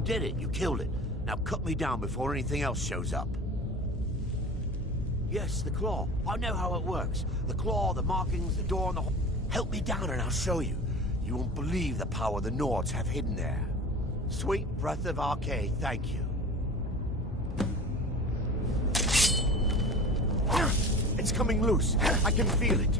You did it. You killed it. Now cut me down before anything else shows up. Yes, the claw. I know how it works. The claw, the markings, the door, and the... Help me down and I'll show you. You won't believe the power the Nords have hidden there. Sweet breath of Arcade, thank you. It's coming loose. I can feel it.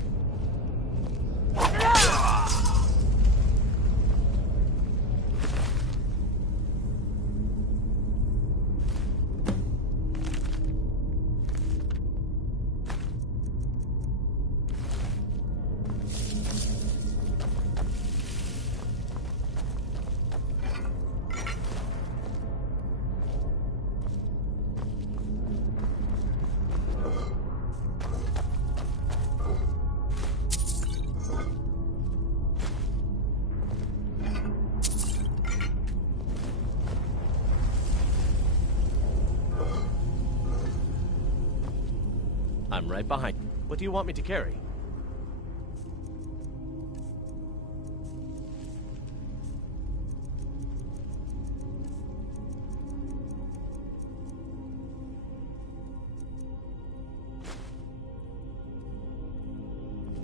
I'm right behind you. What do you want me to carry?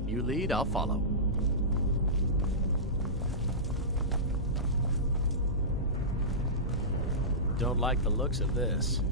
You lead, I'll follow. Don't like the looks of this.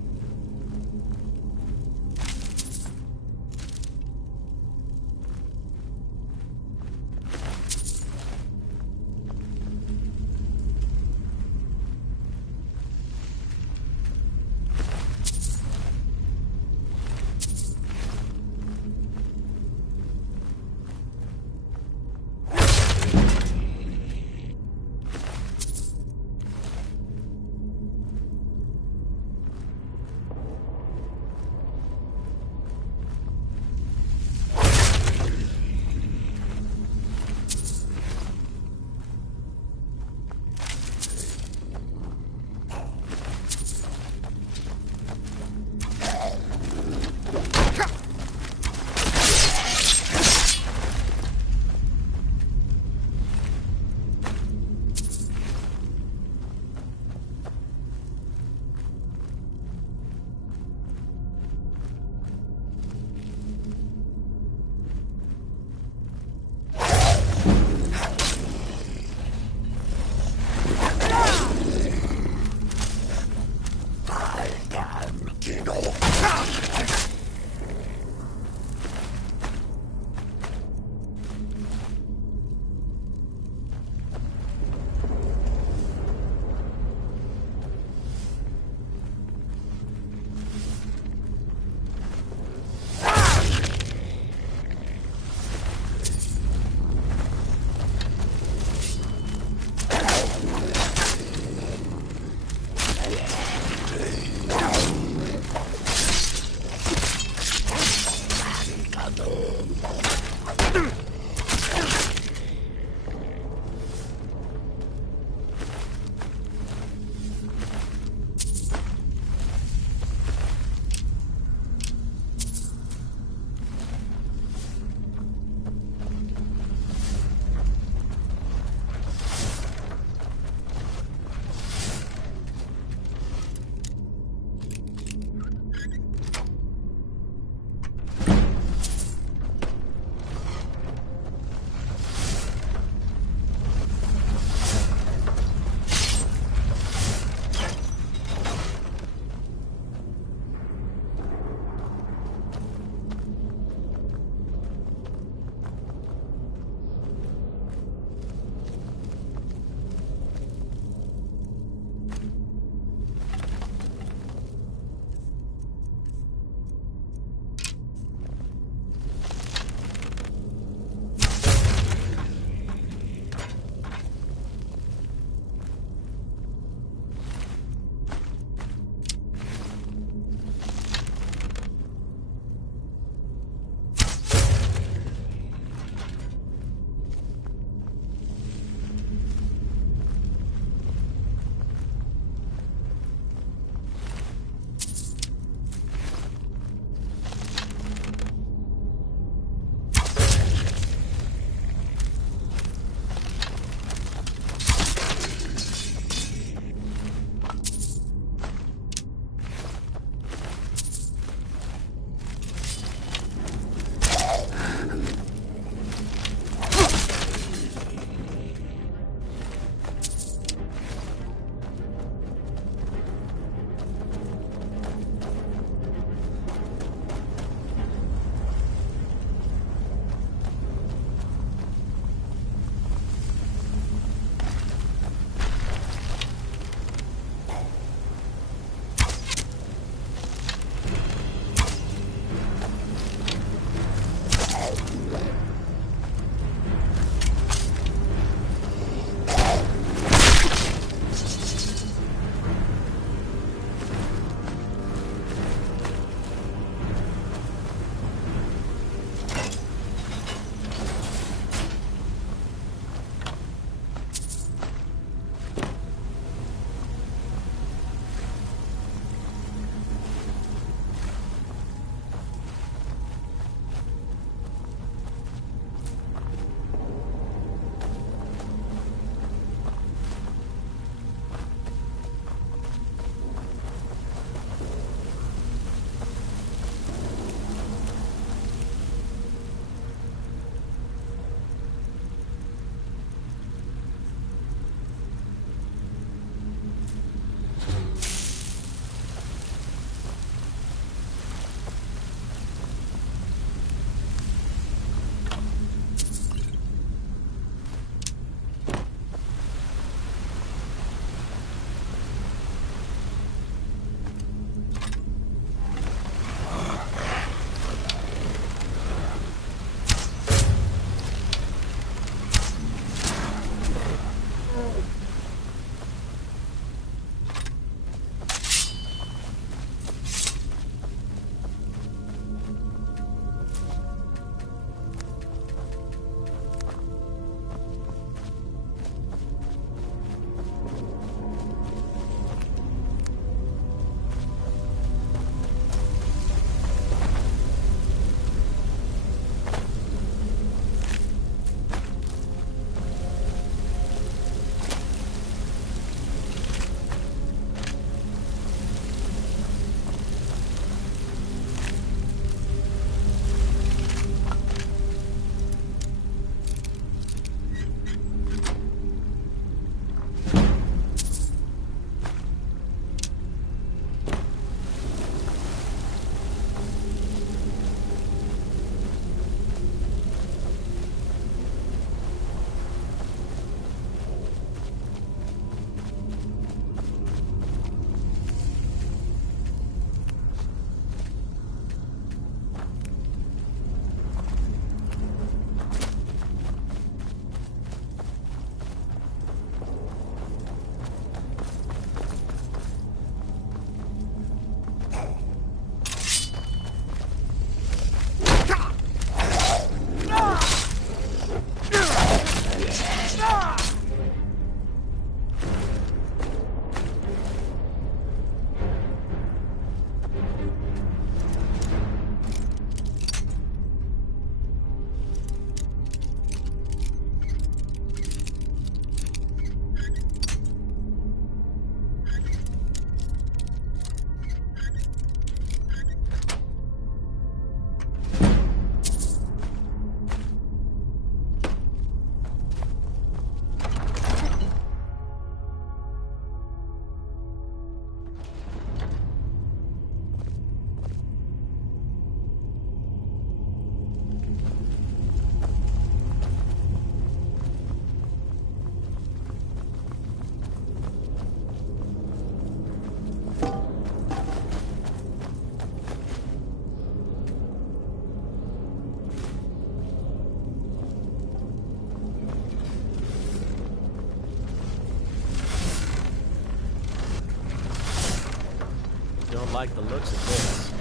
like the looks of this.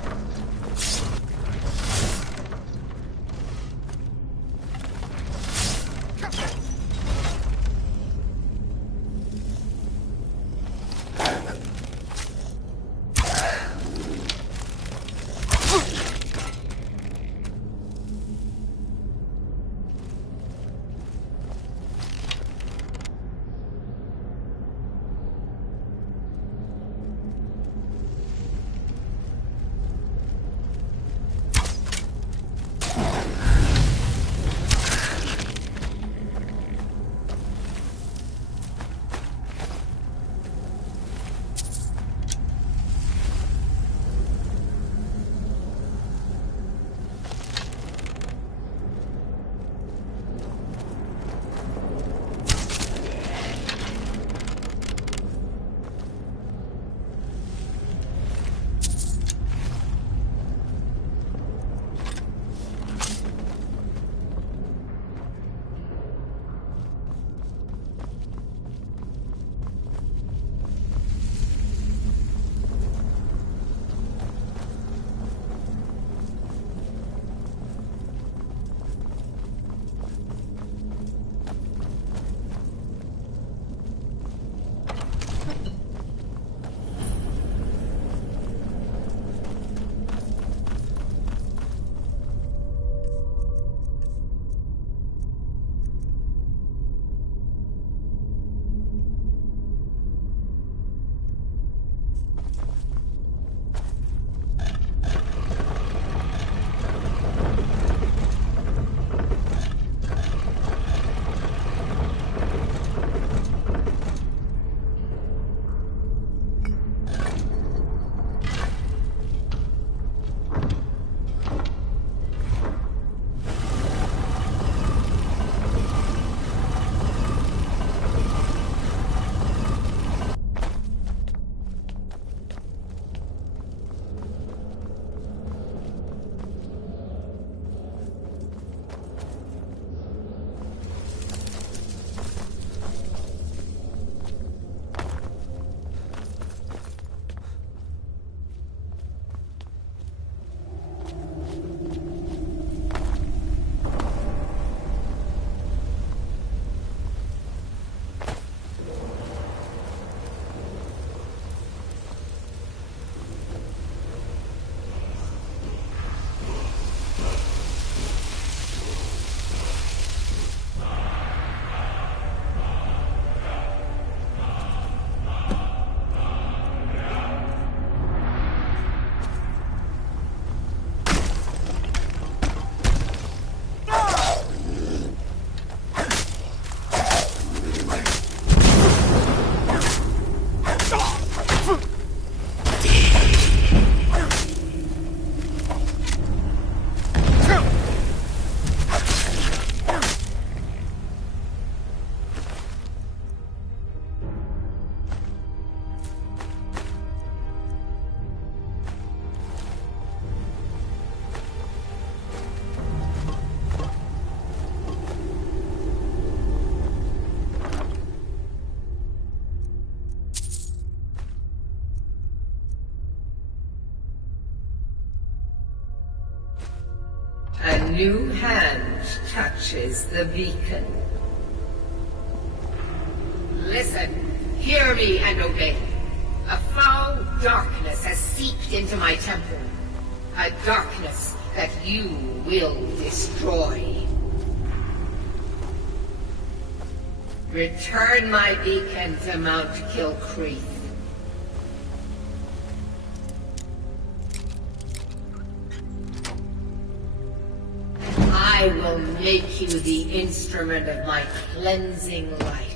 A new hand touches the beacon. Listen, hear me and obey. A foul darkness has seeped into my temple. A darkness that you will destroy. Return my beacon to Mount Kilcreath. I will make you the instrument of my cleansing light.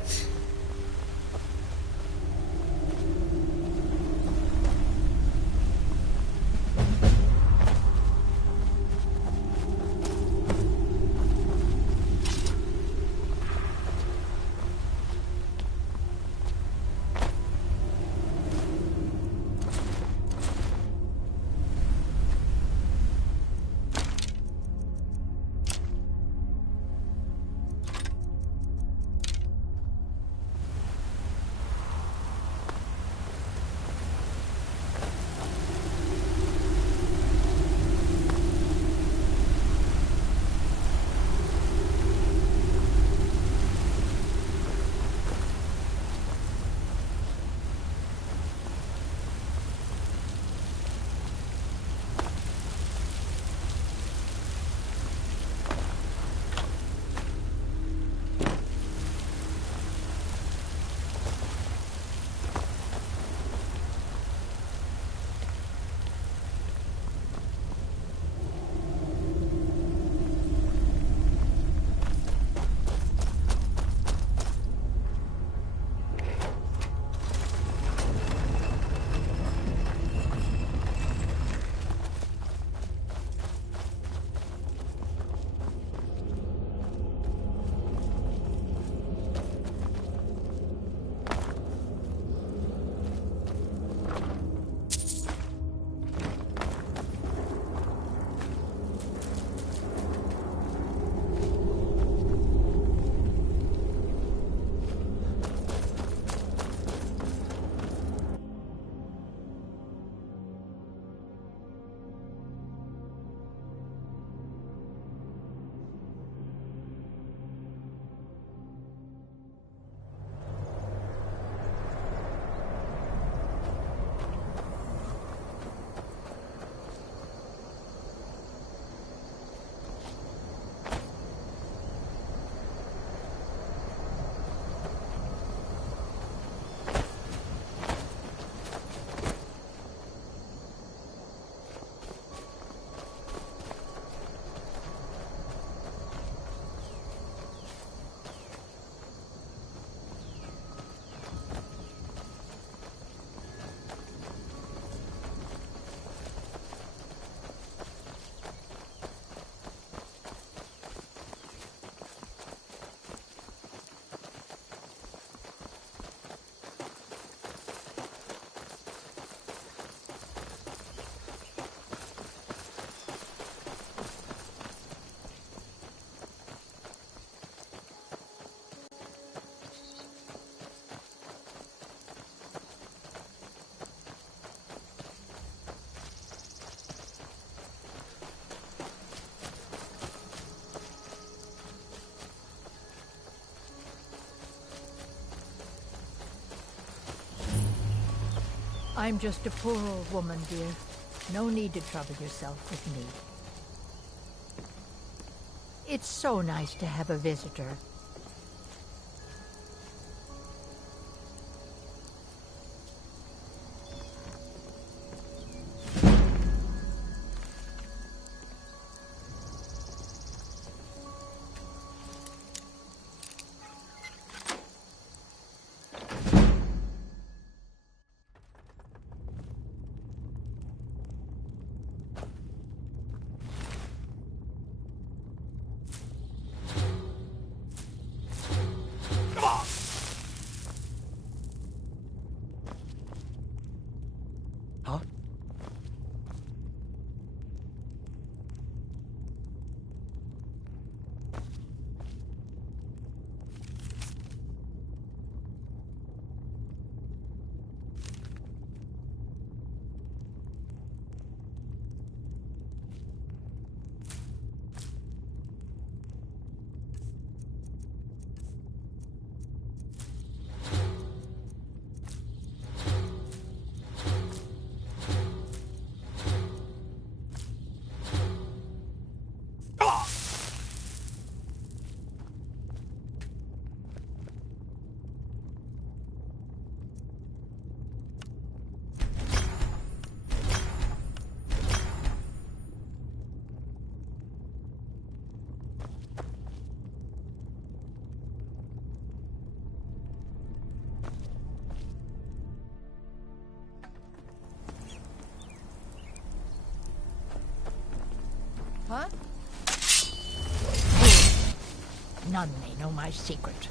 I'm just a poor old woman, dear. No need to trouble yourself with me. It's so nice to have a visitor. Huh? Huh? None may know my secret.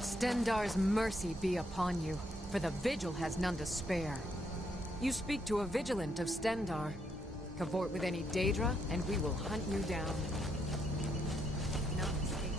Stendarr's mercy be upon you, for the Vigil has none to spare. You speak to a Vigilant of Stendarr. Cavort with any Daedra, and we will hunt you down. None escape.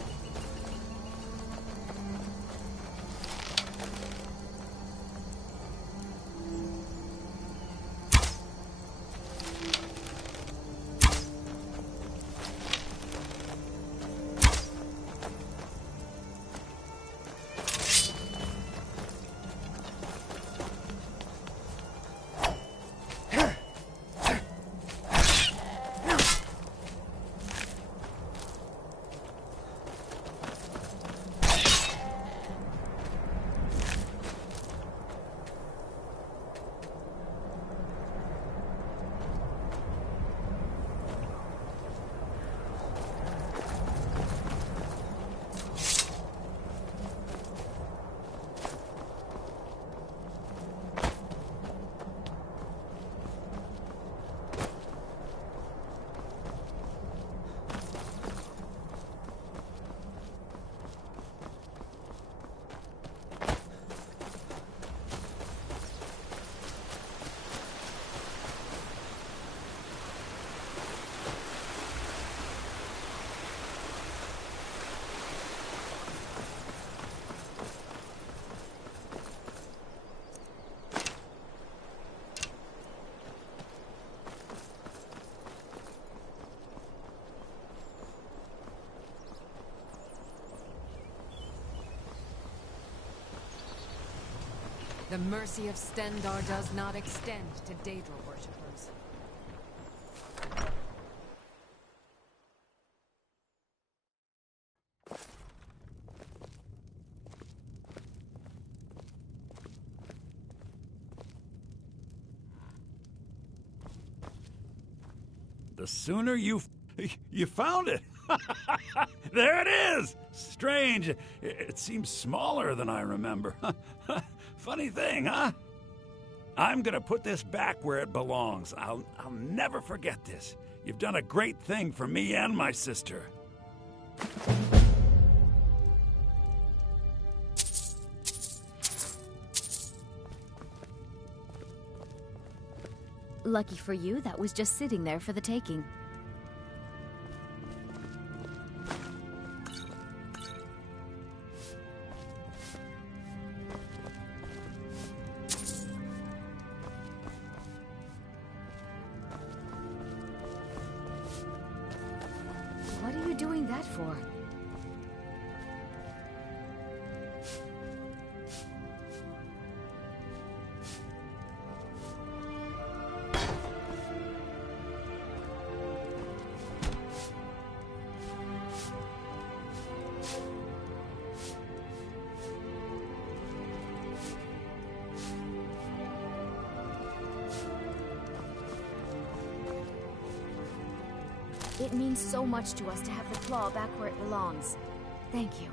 The mercy of Stendarr does not extend to Daedra worshippers. The sooner you found it! There it is! Strange. It seems smaller than I remember. Funny thing, huh? I'm gonna put this back where it belongs. I'll never forget this. You've done a great thing for me and my sister. Lucky for you, that was just sitting there for the taking. What are you doing that for? It means so much to us to have the claw back where it belongs. Thank you.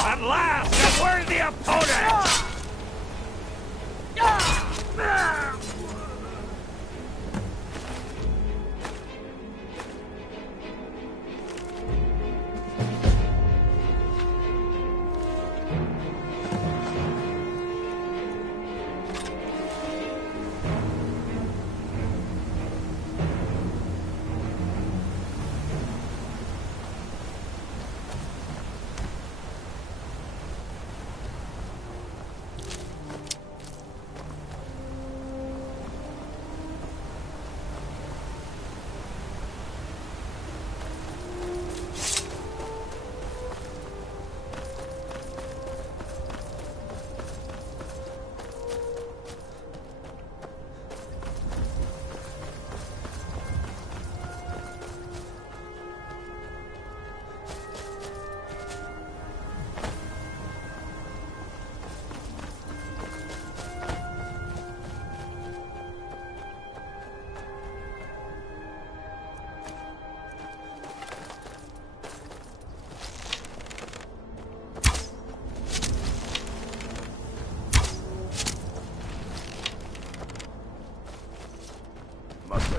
At last, a worthy opponent!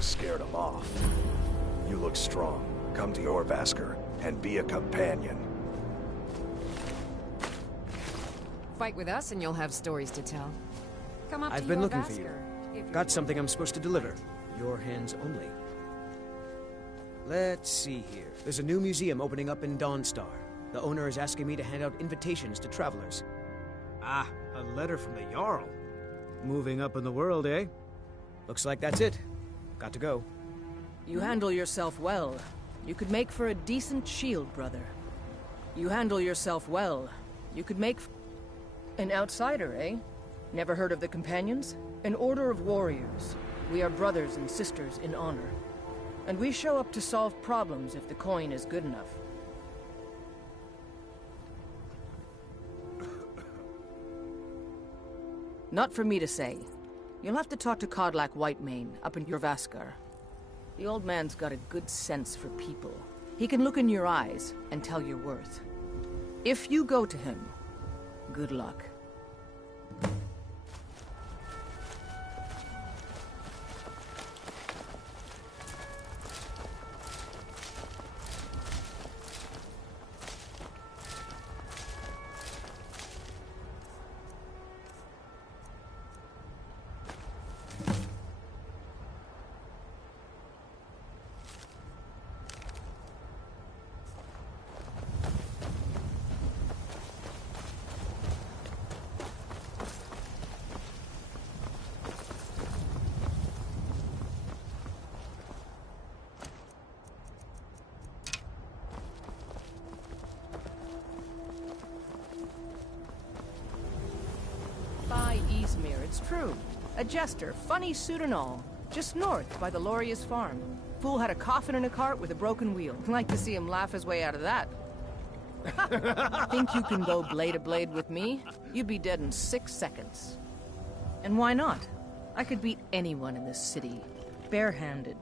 Scared him off. You look strong. Come to Jorrvaskr and be a companion. Fight with us and you'll have stories to tell. Come up I've to been Jorrvaskr looking for you. if Got something I'm supposed to deliver. Your hands only. Let's see here. There's a new museum opening up in Dawnstar. The owner is asking me to hand out invitations to travelers. Ah, a letter from the Jarl. Moving up in the world, eh? Looks like that's it. Got to go. You handle yourself well. You could make for a decent shield, brother. You handle yourself well. You could make... An outsider, eh? Never heard of the Companions? An order of warriors. We are brothers and sisters in honor. And we show up to solve problems if the coin is good enough. Not for me to say. You'll have to talk to Kodlak Whitemane up in Jorrvaskr. The old man's got a good sense for people. He can look in your eyes and tell your worth. If you go to him, good luck. It's true. A jester, funny suit and all. Just north, by the Lorius farm. Fool had a coffin in a cart with a broken wheel. Like to see him laugh his way out of that. Think you can go blade to blade with me? You'd be dead in 6 seconds. And why not? I could beat anyone in this city. Barehanded.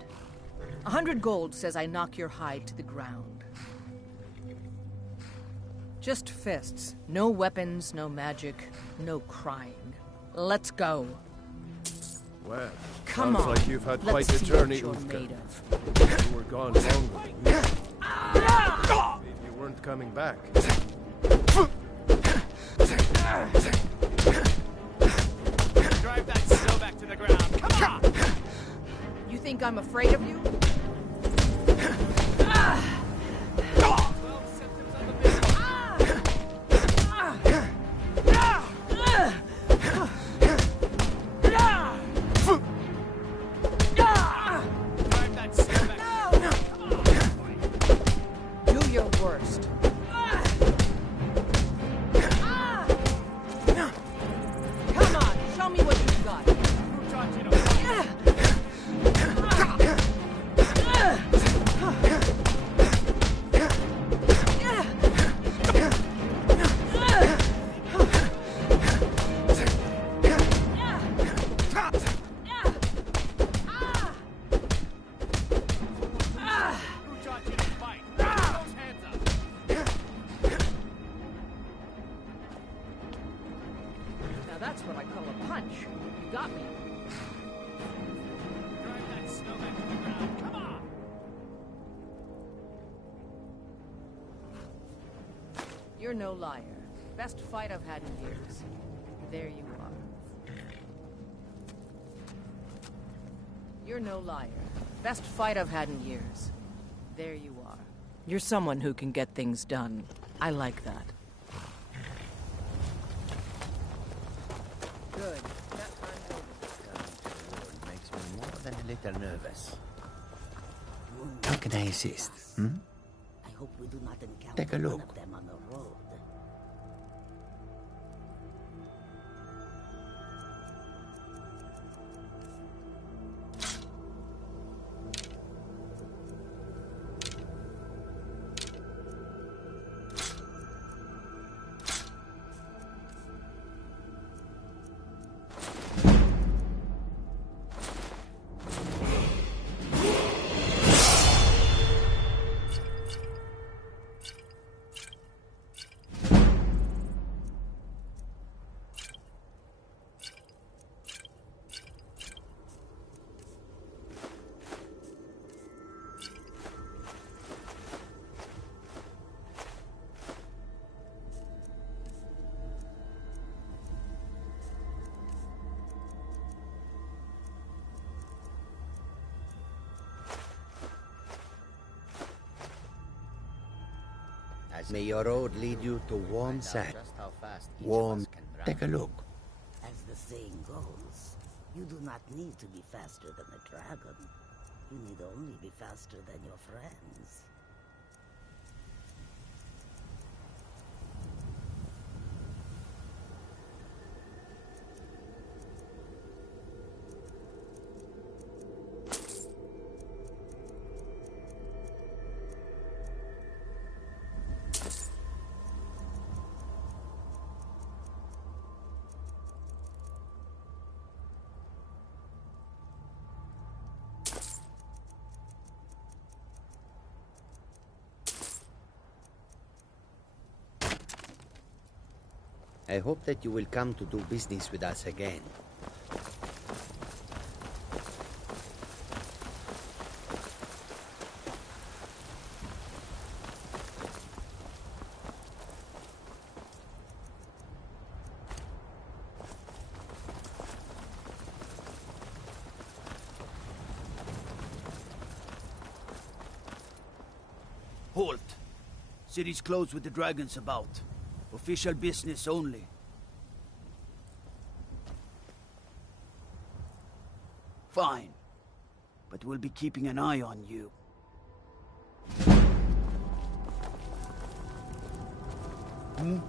100 gold says I knock your hide to the ground. Just fists. No weapons, no magic, no crying. Let's go. Well, come sounds on. Like you've had quite Let's a see journey, what Ulfgar. you're made of. You were gone longer. Maybe you weren't coming back. Drive that snow back to the ground. Come on! You think I'm afraid of you? That's what I call a punch. You got me. Drive that snow back to the ground. Come on! You're no liar. Best fight I've had in years. There you are. You're no liar. Best fight I've had in years. There you are. You're someone who can get things done. I like that. Good. Makes me more than a little nervous. How can I assist? Hmm? I hope we do not encounter Take a look. one of them on the road. May your road lead you to warm sand. Warm. Take a look. As the saying goes, you do not need to be faster than a dragon. You need only be faster than your friends. I hope that you will come to do business with us again. Halt! City's closed with the dragons about. Official business only. Fine. But we'll be keeping an eye on you. Hmm?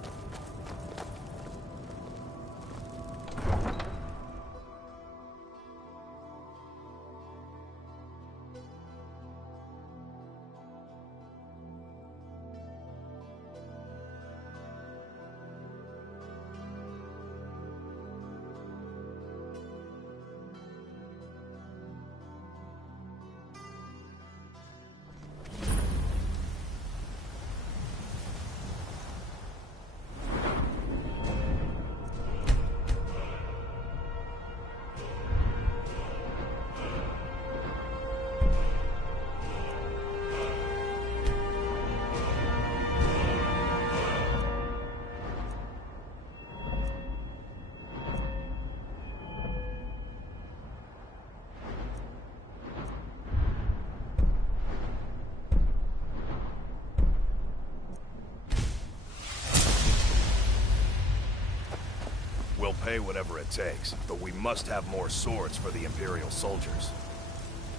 We'll pay whatever it takes, but we must have more swords for the Imperial soldiers.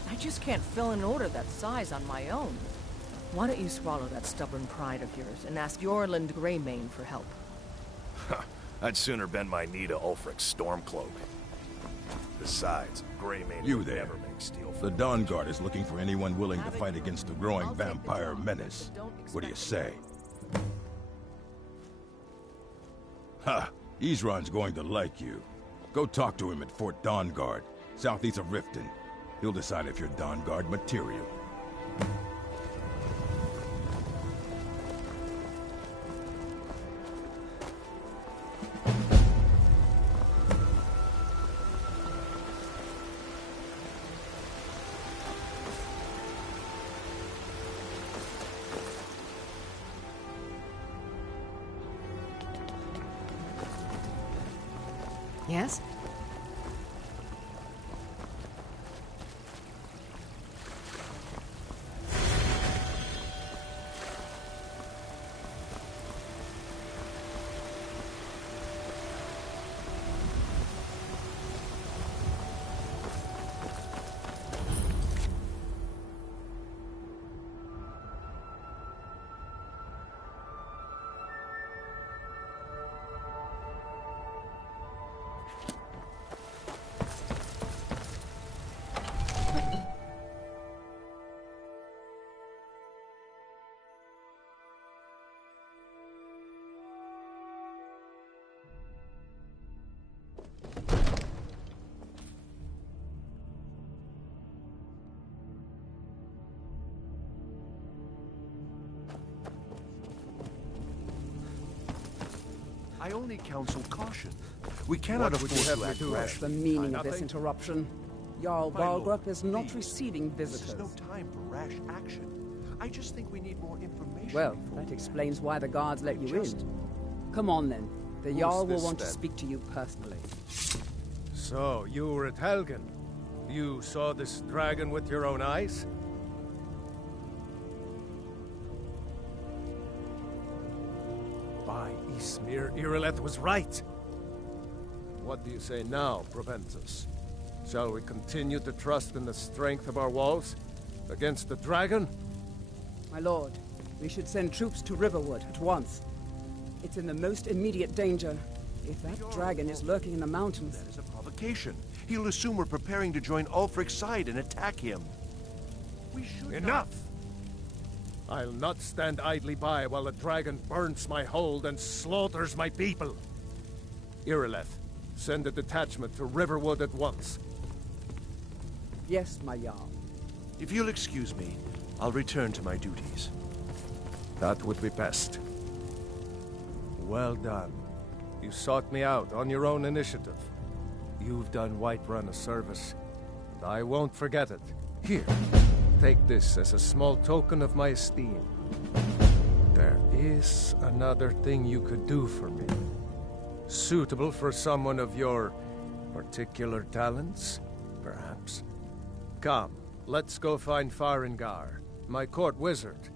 I just can't fill an order that size on my own. Why don't you swallow that stubborn pride of yours and ask Yorland Greymane for help? I'd sooner bend my knee to Ulfric's Stormcloak. Besides, Greymane You would there. never make steel. The Dawn Guard is looking for anyone willing to fight against the growing vampire menace. What do you say? Ha! Isran's going to like you. Go talk to him at Fort Dawnguard, southeast of Riften. He'll decide if you're Dawnguard material. Yes? I only counsel caution. We cannot afford to act rashly. The meaning of this interruption. Jarl Balgrup is not receiving visitors. This is no time for rash action. I just think we need more information. Well, that explains why the guards let you in. Come on then. The Jarl will want to speak to you personally. So, you were at Helgen. You saw this dragon with your own eyes? Ysmir, Irileth was right. What do you say now, Proventus? Shall we continue to trust in the strength of our walls against the dragon? My lord, we should send troops to Riverwood at once. It's in the most immediate danger. If that dragon is lurking in the mountains... That is a provocation. He'll assume we're preparing to join Ulfric's side and attack him. We should Enough! I'll not stand idly by while the dragon burns my hold and slaughters my people. Irileth, send a detachment to Riverwood at once. Yes, my Jarl. If you'll excuse me, I'll return to my duties. That would be best. Well done. You sought me out on your own initiative. You've done Whiterun a service, and I won't forget it. Here, take this as a small token of my esteem. There is another thing you could do for me. Suitable for someone of your particular talents, perhaps. Come, let's go find Farengar, my court wizard.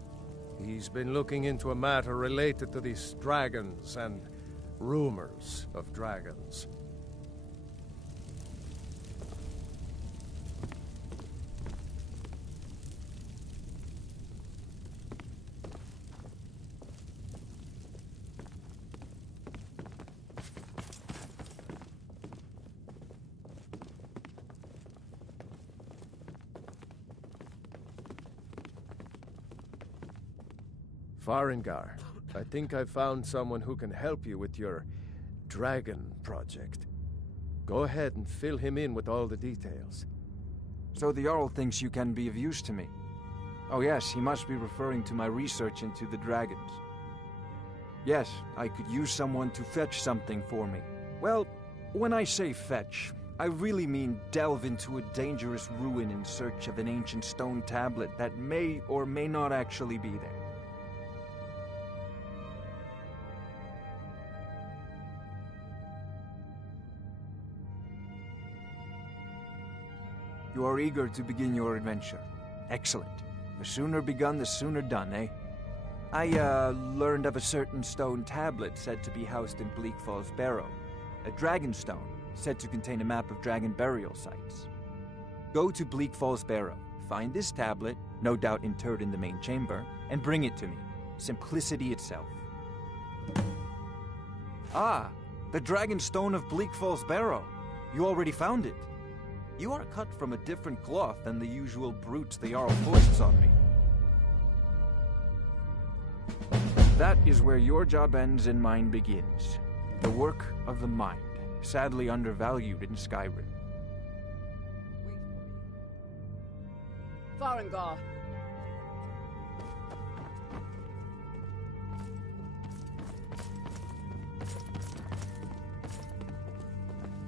He's been looking into a matter related to these dragons and rumors of dragons. Farengar, I think I've found someone who can help you with your dragon project. Go ahead and fill him in with all the details. So the Jarl thinks you can be of use to me. Oh yes, he must be referring to my research into the dragons. Yes, I could use someone to fetch something for me. Well, when I say fetch, I really mean delve into a dangerous ruin in search of an ancient stone tablet that may or may not actually be there. You are eager to begin your adventure. Excellent. The sooner begun, the sooner done, eh? I, learned of a certain stone tablet said to be housed in Bleak Falls Barrow. A dragon stone, said to contain a map of dragon burial sites. Go to Bleak Falls Barrow, find this tablet, no doubt interred in the main chamber, and bring it to me. Simplicity itself. Ah, the dragon stone of Bleak Falls Barrow. You already found it. You are cut from a different cloth than the usual brutes the Jarl foists on me. That is where your job ends and mine begins. The work of the mind, sadly undervalued in Skyrim. Farengar!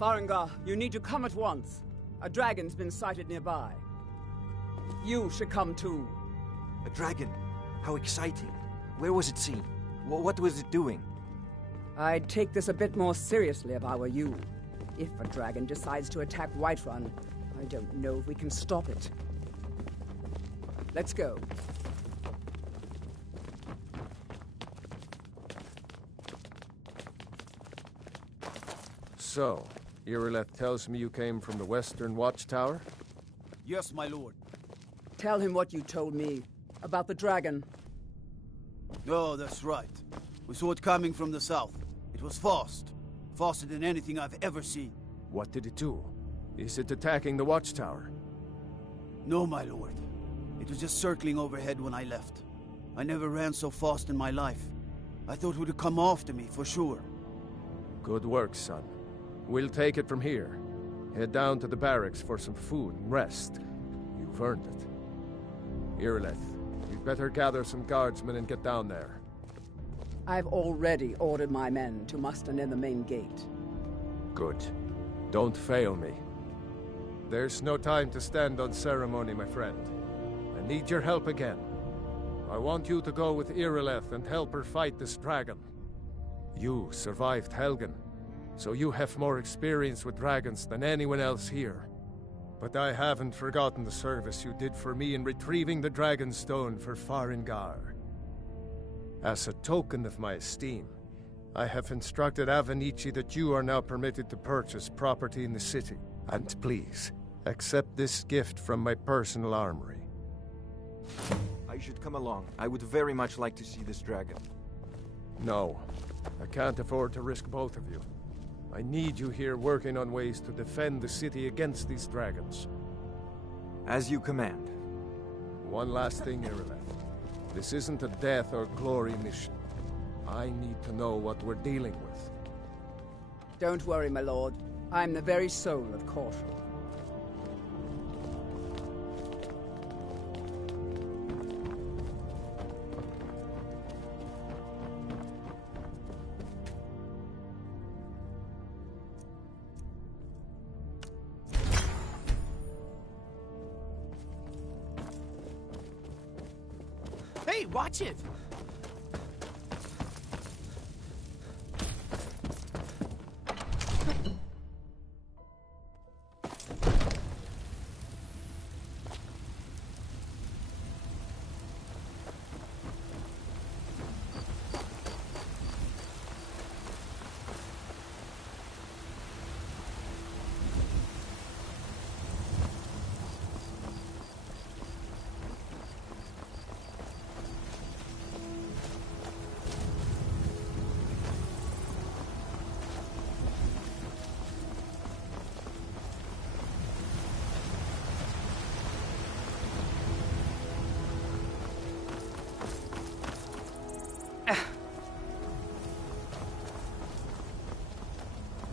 Farengar, you need to come at once. A dragon's been sighted nearby. You should come too. A dragon? How exciting. Where was it seen? What was it doing? I'd take this a bit more seriously if I were you. If a dragon decides to attack Whiterun, I don't know if we can stop it. Let's go. So, Irileth tells me you came from the Western Watchtower? Yes, my lord. Tell him what you told me about the dragon. Oh, that's right. We saw it coming from the south. It was fast. Faster than anything I've ever seen. What did it do? Is it attacking the Watchtower? No, my lord. It was just circling overhead when I left. I never ran so fast in my life. I thought it would come after me, for sure. Good work, son. We'll take it from here. Head down to the barracks for some food and rest. You've earned it. Irileth, you'd better gather some guardsmen and get down there. I've already ordered my men to muster near the main gate. Good. Don't fail me. There's no time to stand on ceremony, my friend. I need your help again. I want you to go with Irileth and help her fight this dragon. You survived Helgen, so you have more experience with dragons than anyone else here. But I haven't forgotten the service you did for me in retrieving the Dragon Stone for Farengar. As a token of my esteem, I have instructed Avenici that you are now permitted to purchase property in the city. And please, accept this gift from my personal armory. I should come along. I would very much like to see this dragon. No, I can't afford to risk both of you. I need you here working on ways to defend the city against these dragons. As you command. One last thing, Irileth. This isn't a death or glory mission. I need to know what we're dealing with. Don't worry, my lord. I'm the very soul of caution. Hey, watch it!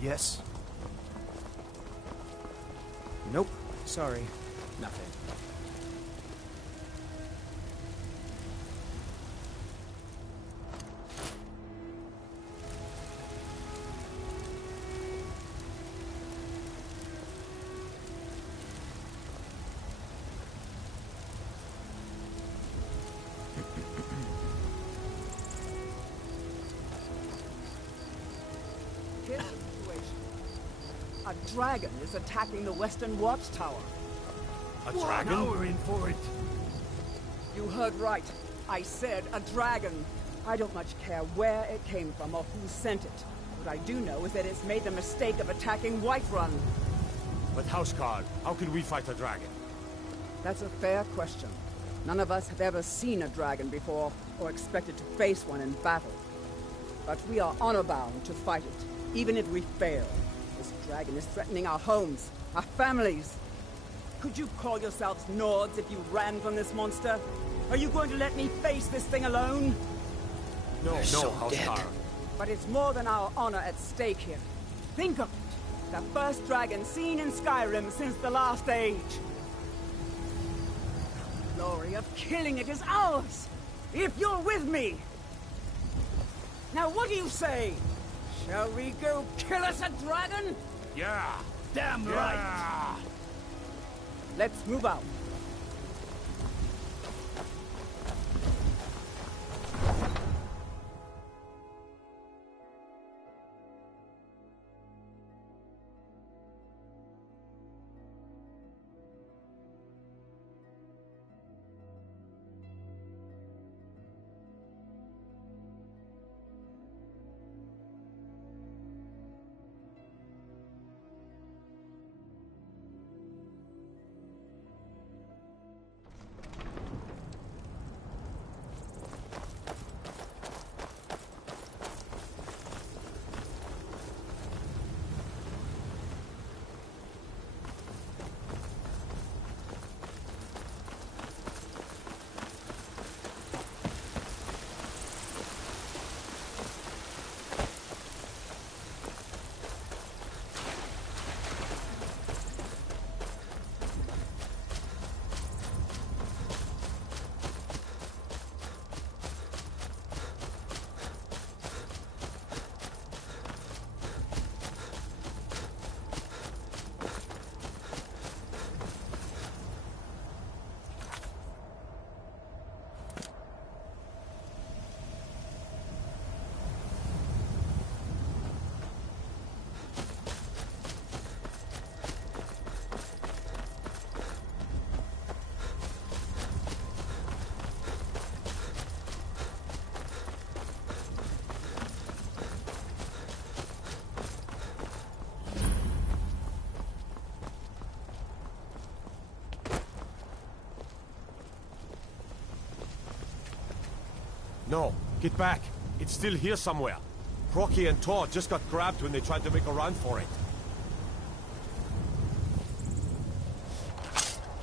Yes? Nope. Sorry. Nothing. Here's the situation. A dragon is attacking the Western Watchtower. A dragon? Now we're in for it. You heard right. I said a dragon. I don't much care where it came from or who sent it. What I do know is that it's made the mistake of attacking Whiterun. But Houseguard, how can we fight a dragon? That's a fair question. None of us have ever seen a dragon before, or expected to face one in battle. But we are honor-bound to fight it, even if we fail. This dragon is threatening our homes, our families. Could you call yourselves Nords if you ran from this monster? Are you going to let me face this thing alone? No, Houseguard. But it's more than our honor at stake here. Think of it. The first dragon seen in Skyrim since the Last Age. The glory of killing it is ours, if you're with me. Now what do you say? Shall we go kill us a dragon? Yeah, damn right. Let's move out. No, get back. It's still here somewhere. Rocky and Tor just got grabbed when they tried to make a run for it.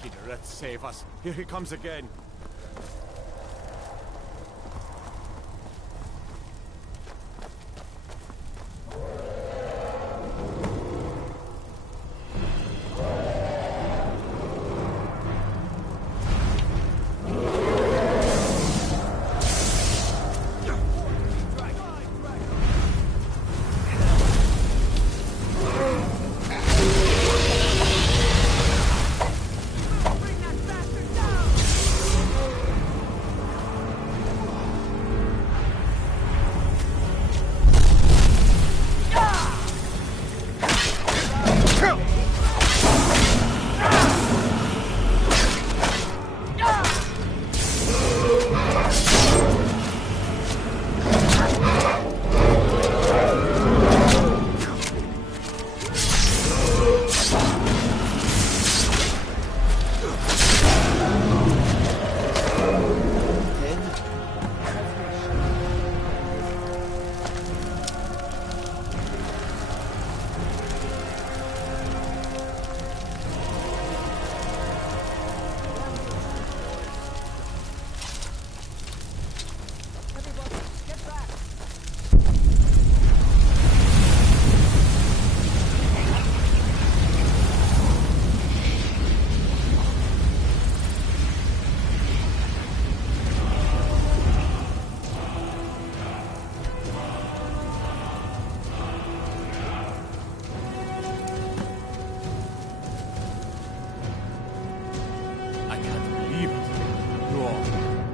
Kiddereth, save us. Here he comes again.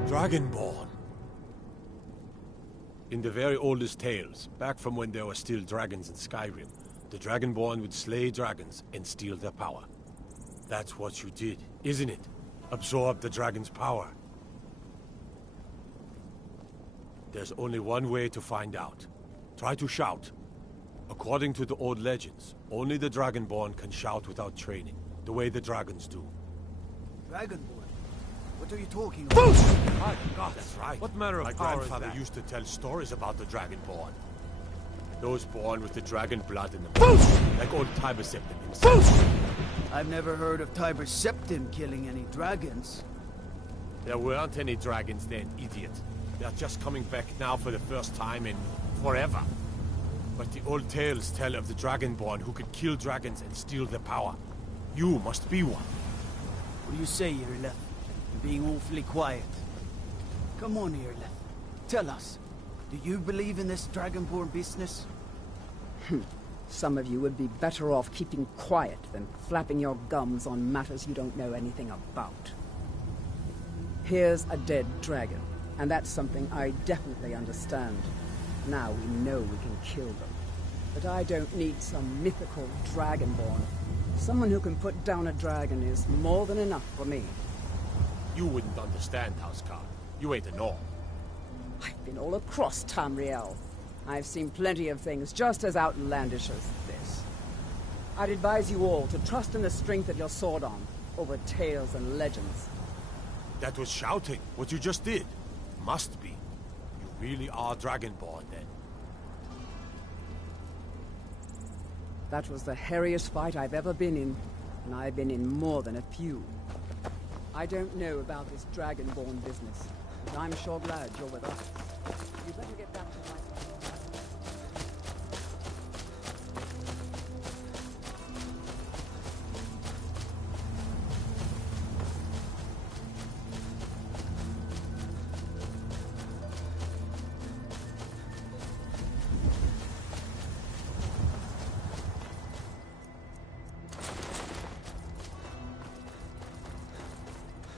Dragonborn. In the very oldest tales, back from when there were still dragons in Skyrim, the Dragonborn would slay dragons and steal their power. That's what you did, isn't it? Absorb the dragon's power. There's only one way to find out. Try to shout. According to the old legends, only the Dragonborn can shout without training, the way the dragons do. Dragonborn? What are you talking about? My God, that's right. What manner of power is that? My grandfather used to tell stories about the Dragonborn. Those born with the dragon blood in them. Like old Tiber Septim himself. I've never heard of Tiber Septim killing any dragons. There weren't any dragons then, idiot. They're just coming back now for the first time in forever. But the old tales tell of the Dragonborn who could kill dragons and steal their power. You must be one. What do you say, Irileth? You're being awfully quiet. Come on, Irileth. Tell us. Do you believe in this Dragonborn business? Some of you would be better off keeping quiet than flapping your gums on matters you don't know anything about. Here's a dead dragon, and that's something I definitely understand. Now we know we can kill them. But I don't need some mythical Dragonborn. Someone who can put down a dragon is more than enough for me. You wouldn't understand, Housecarl. You ain't a Norn. I've been all across Tamriel. I've seen plenty of things just as outlandish as this. I'd advise you all to trust in the strength of your sword arm over tales and legends. That was shouting, what you just did. Must be. You really are Dragonborn, then. That was the hairiest fight I've ever been in, and I've been in more than a few. I don't know about this Dragonborn business, but I'm sure glad you're with us. You better get back to my...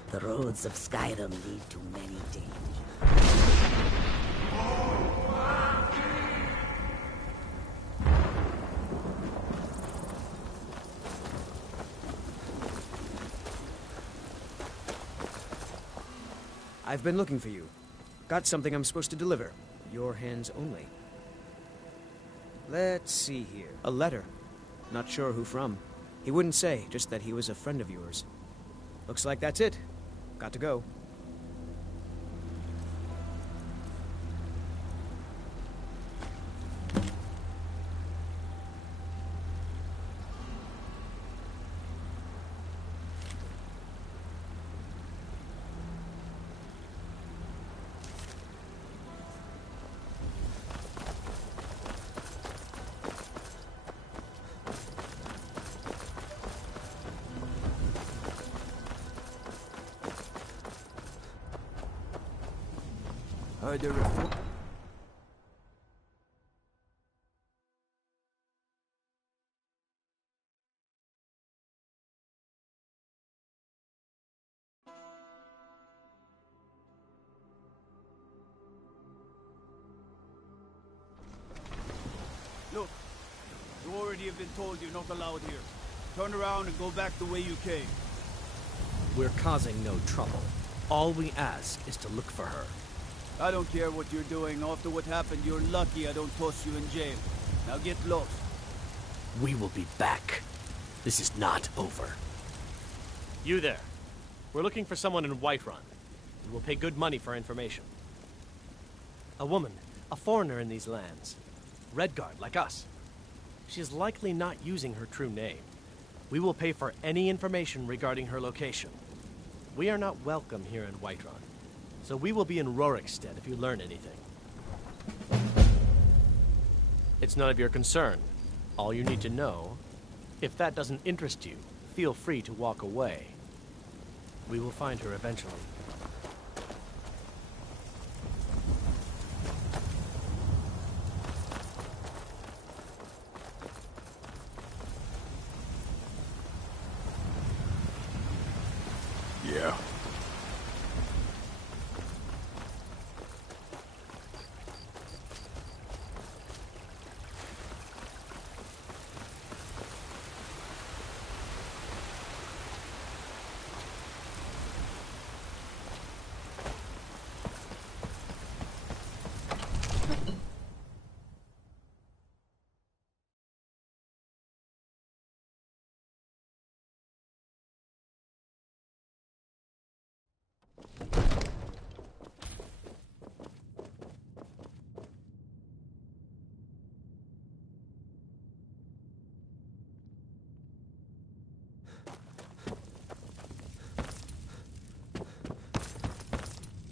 The roads of Skyrim lead to many dangers. I've been looking for you. Got something I'm supposed to deliver. Your hands only. Let's see here. A letter. Not sure who from. He wouldn't say, just that he was a friend of yours. Looks like that's it. Got to go. Are there a... Look, you already have been told you're not allowed here. Turn around and go back the way you came. We're causing no trouble. All we ask is to look for her. I don't care what you're doing. After what happened, you're lucky I don't toss you in jail. Now get lost. We will be back. This is not over. You there. We're looking for someone in Whiterun. We will pay good money for information. A woman, a foreigner in these lands. Redguard, like us. She is likely not using her true name. We will pay for any information regarding her location. We are not welcome here in Whiterun, so we will be in Rorikstead if you learn anything. It's none of your concern. All you need to know, if that doesn't interest you, feel free to walk away. We will find her eventually. Yeah.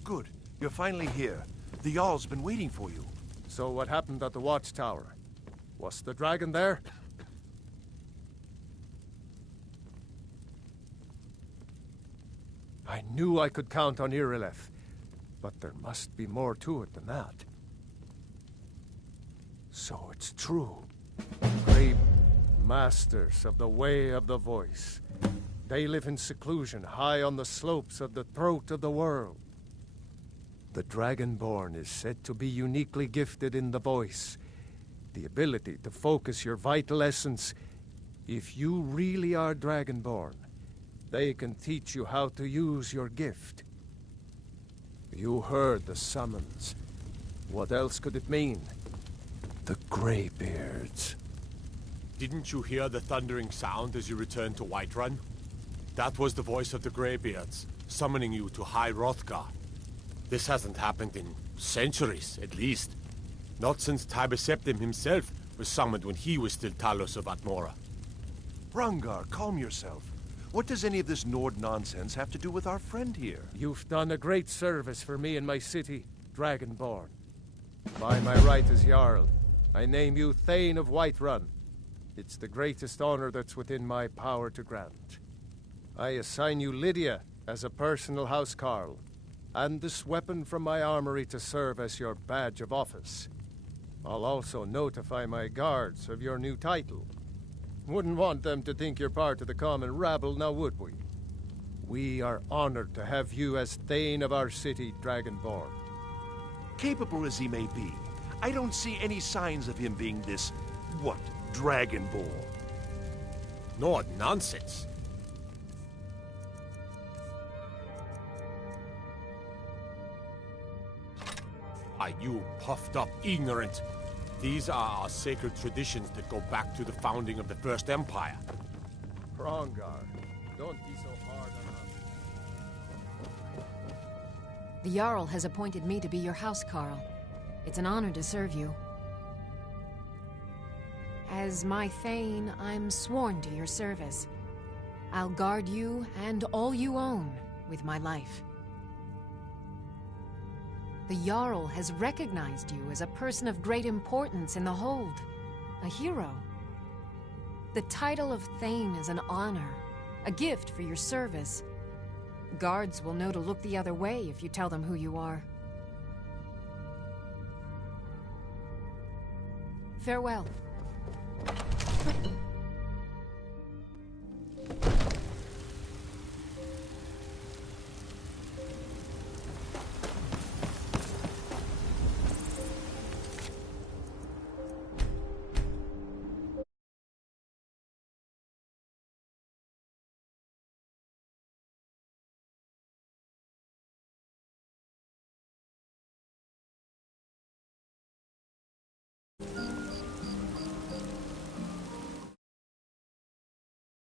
Good. You're finally here. The Jarl's been waiting for you. So what happened at the watchtower? Was the dragon there? I knew I could count on Irileth, but there must be more to it than that. So it's true. Great masters of the Way of the Voice. They live in seclusion high on the slopes of the throat of the world. The Dragonborn is said to be uniquely gifted in the voice, the ability to focus your vital essence. If you really are Dragonborn, they can teach you how to use your gift. You heard the summons. What else could it mean? The Greybeards. Didn't you hear the thundering sound as you returned to Whiterun? That was the voice of the Greybeards, summoning you to High Hrothgar. This hasn't happened in centuries, at least. Not since Tiber Septim himself was summoned when he was still Talos of Atmora. Hrongar, calm yourself. What does any of this Nord nonsense have to do with our friend here? You've done a great service for me and my city, Dragonborn. By my right as Jarl, I name you Thane of Whiterun. It's the greatest honor that's within my power to grant. I assign you Lydia as a personal housecarl, and this weapon from my armory to serve as your badge of office. I'll also notify my guards of your new title. Wouldn't want them to think you're part of the common rabble, now would we? We are honored to have you as Thane of our city, Dragonborn. Capable as he may be, I don't see any signs of him being this, what, Dragonborn? No, nonsense. Are you puffed up ignorant? These are our sacred traditions that go back to the founding of the First Empire. Hrongar, don't be so hard on us. The Jarl has appointed me to be your housecarl. It's an honor to serve you. As my Thane, I'm sworn to your service. I'll guard you and all you own with my life. The Jarl has recognized you as a person of great importance in the Hold, a hero. The title of Thane is an honor, a gift for your service. Guards will know to look the other way if you tell them who you are. Farewell.